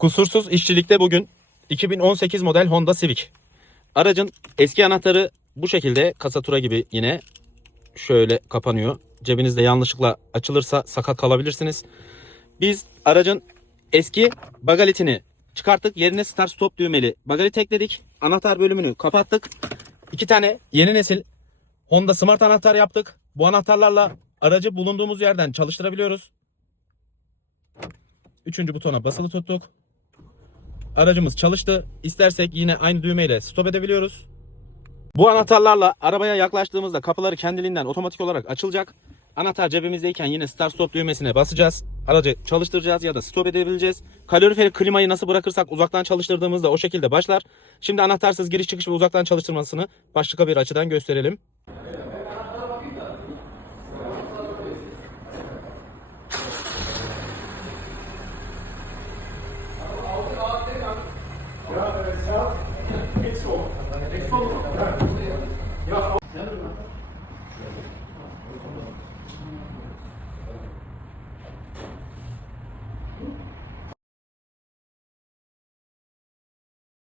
Kusursuz işçilikte bugün 2018 model Honda Civic. Aracın eski anahtarı bu şekilde, kasatura gibi yine şöyle kapanıyor. Cebinizde yanlışlıkla açılırsa sakat kalabilirsiniz. Biz aracın eski bagalitini çıkarttık. Yerine start stop düğmeli bagalit ekledik. Anahtar bölümünü kapattık. 2 tane yeni nesil Honda Smart anahtar yaptık. Bu anahtarlarla aracı bulunduğumuz yerden çalıştırabiliyoruz. 3. butona basılı tuttuk. Aracımız çalıştı. İstersek yine aynı düğmeyle stop edebiliyoruz. Bu anahtarlarla arabaya yaklaştığımızda kapıları kendiliğinden otomatik olarak açılacak. Anahtar cebimizdeyken yine start stop düğmesine basacağız. Aracı çalıştıracağız ya da stop edebileceğiz. Kalorifer klimayı nasıl bırakırsak uzaktan çalıştırdığımızda o şekilde başlar. Şimdi anahtarsız giriş çıkış ve uzaktan çalıştırmasını başka bir açıdan gösterelim.